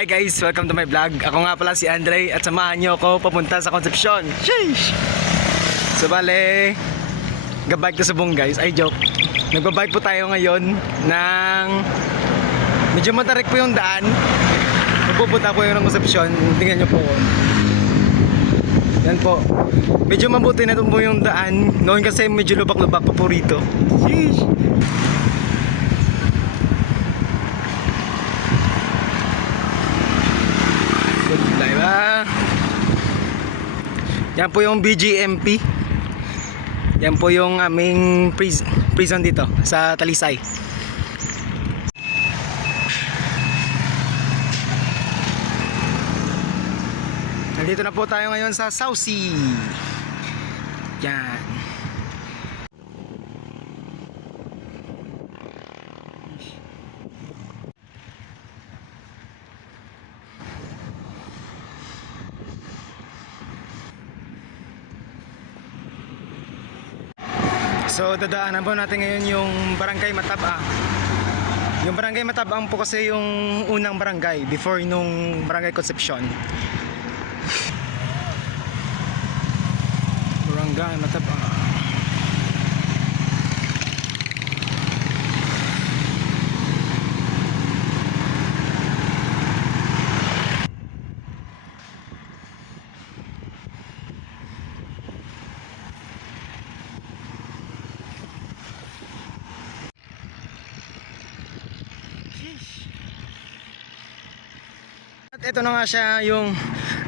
Hi guys, welcome to my vlog. Ako nga pala si Andre at samahan niyo ako papunta sa Concepcion. Sheesh! So bale, gabike ko sa buong guys. Ay joke. Nagbabike po tayo ngayon ng medyo matarik po yung daan. Pupunta po yung Concepcion. Tingnan niyo po. Yan po. Medyo mabuti na po yung daan. Noon kasi medyo lubak-lubak pa po rito. Sheesh! Diba? Yan po yung BGMP. Yan po yung aming prison dito sa Talisay. Nandito na po tayo ngayon sa Sauci. Yan. So dadaanan po natin ngayon yung Barangay Matabang. Yung Barangay Matabang po kasi yung unang barangay before nung Barangay Concepcion. Barangay Matabang. At ito na nga siya yung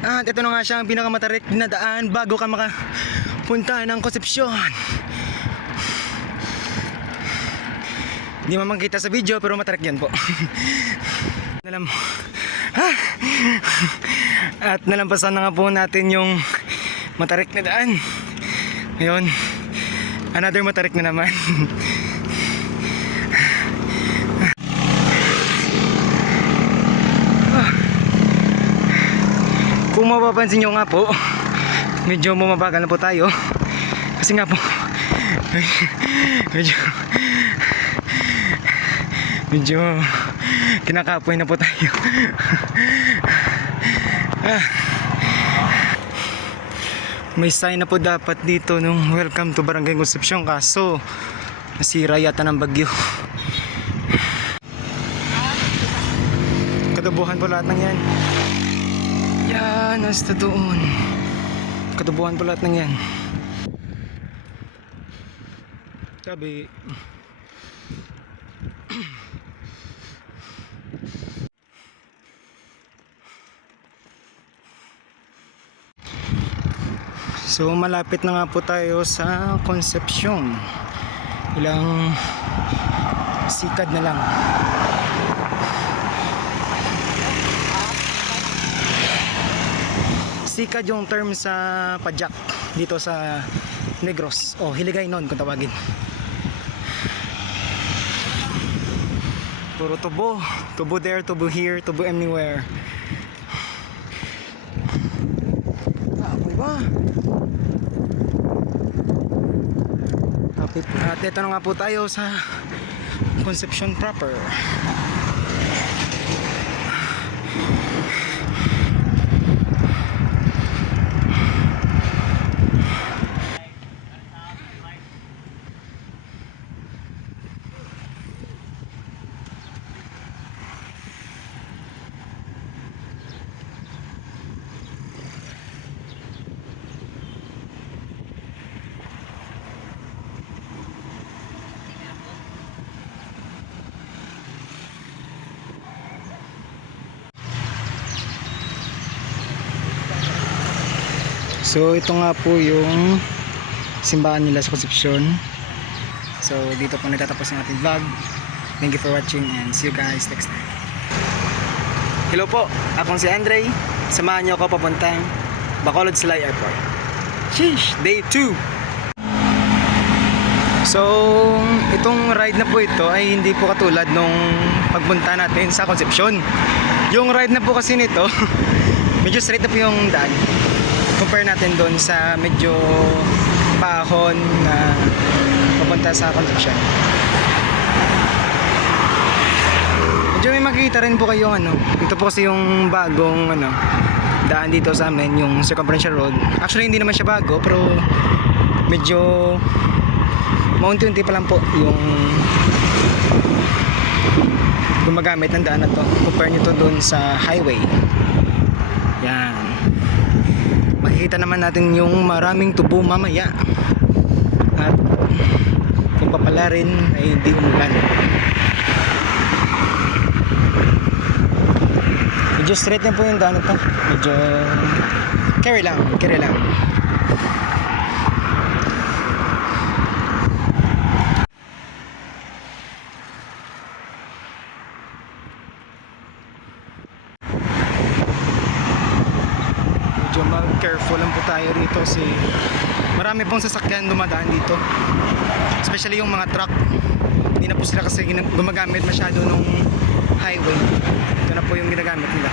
ito na nga siya ang pinakamatarik na daan bago ka makapunta ng Concepcion. Hindi man makita sa video pero matarik yan po. Alam mo. At nalampasan na nga po natin yung matarik na daan. Ngayon, another matarik na naman. Kung mapapansin nyo nga po, medyo bumabagal na po tayo. Kasi nga po, medyo kinakapoy na po tayo. May sign na po dapat dito nung welcome to Barangay Concepcion, kaso nasira yata ng bagyo. Katubuhan po lahat ng yan. Yan, nasta doon. Katubuhan po lahat ng yan. Sabi so malapit na nga po tayo sa Concepcion. Ilang sikad na lang. Sikad yung term sa Padjak dito sa Negros o Hiligaynon kung tawagin. Puro tubo, tubo there, tubo here, tubo anywhere. Apoy ba? At ito na nga po tayo sa Concepcion proper. So ito nga po yung simbahan nila sa Concepcion. So dito po nagtatapos ang ating vlog. Thank you for watching and see you guys next time. Hello po, akong si Andre. Samahan niyo ako papuntang Bacolod Silay Airport. Sheesh, day 2. So itong ride na po ito ay hindi po katulad nung pagpunta natin sa Concepcion. Yung ride na po kasi nito medyo straight na po yung daan. Compare natin doon sa medyo pahon na papunta sa Concepcion. medyo may makikita rin po kayong ano. Ito po kasi yung bagong ano, daan dito sa amin, yung Circumferential Road. Actually hindi naman siya bago, pero medyo maunti-unti pa lang po yung gumagamit ng daan na to. Compare nyo to doon sa highway. Yan. Makikita naman natin yung maraming tubo mamaya. At kung papala rin ay hindi umulan. Medyo straight na po yung daan ito. Medyo carry lang. Medyo mag-careful lang po tayo rito kasi marami pong sasakyan dumadaan dito. Especially yung mga truck. Hindi na po sila kasi gumagamit masyado nung highway. Ito na po yung ginagamit nila.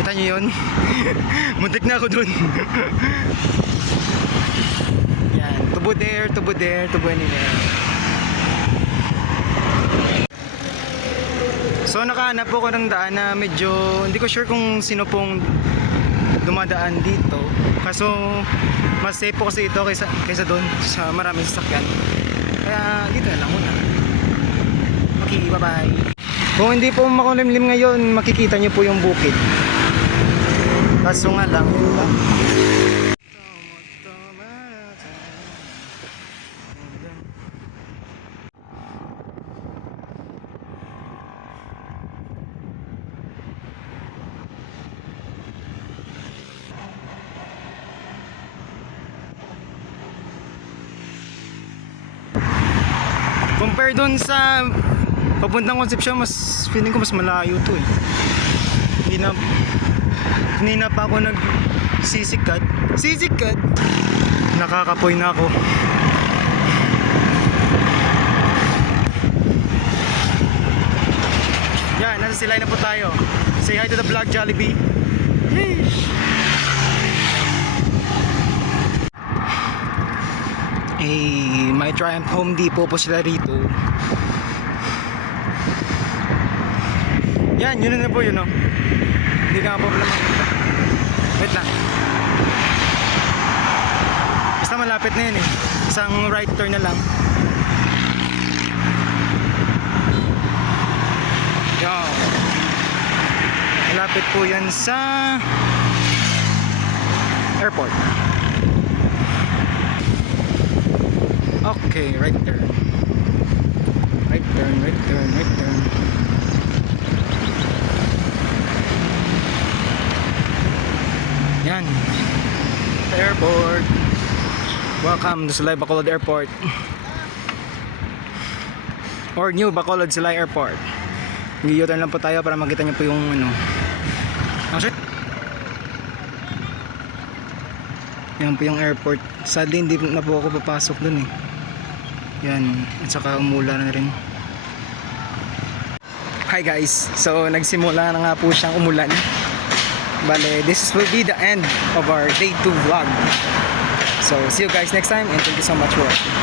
Kita nyo yun? Muntik na ako dun. Yan, tubo there, tubo anywhere. So nakahanap po ko ng daan na medyo hindi ko sure kung sino pong dumadaan dito. Kaso mas safe po kasi ito kaysa doon sa maraming sasakyan. Kaya dito na lang muna. Okay, bye-bye. Kung hindi po makulimlim ngayon, makikita nyo po yung bukid. Kaso nga lang, yun lang. Compare doon sa papuntang Concepcion, mas feeling ko mas malayo to eh. Hindi na pa ako nagsisikat. Nakakapoy na ako. Yan, nasa silay na po tayo. Say hi to the vlog, Jollibee. Yeesh. May Triumph Home Depot po sila rito. Yan, yun na po yun, no? Hindi ka po pala makikita. Wait lang. Basta malapit na yun eh. Isang right turn na lang. Yan. Malapit po yan sa airport. Okay, right turn. Right turn. Yan. The airport. Welcome to Silay Bacolod Airport. Or New Bacolod Silay Airport. Mag-u-turn lang po tayo para makita niyo po yung ano. Actually, yan po yung airport. Sadly hindi na po ako papasok dun eh. Yan, at saka umulan na rin. Hi guys, so nagsimula na nga po siyang umulan. Bale, this will be the end of our day 2 vlog. So see you guys next time and thank you so much for watching.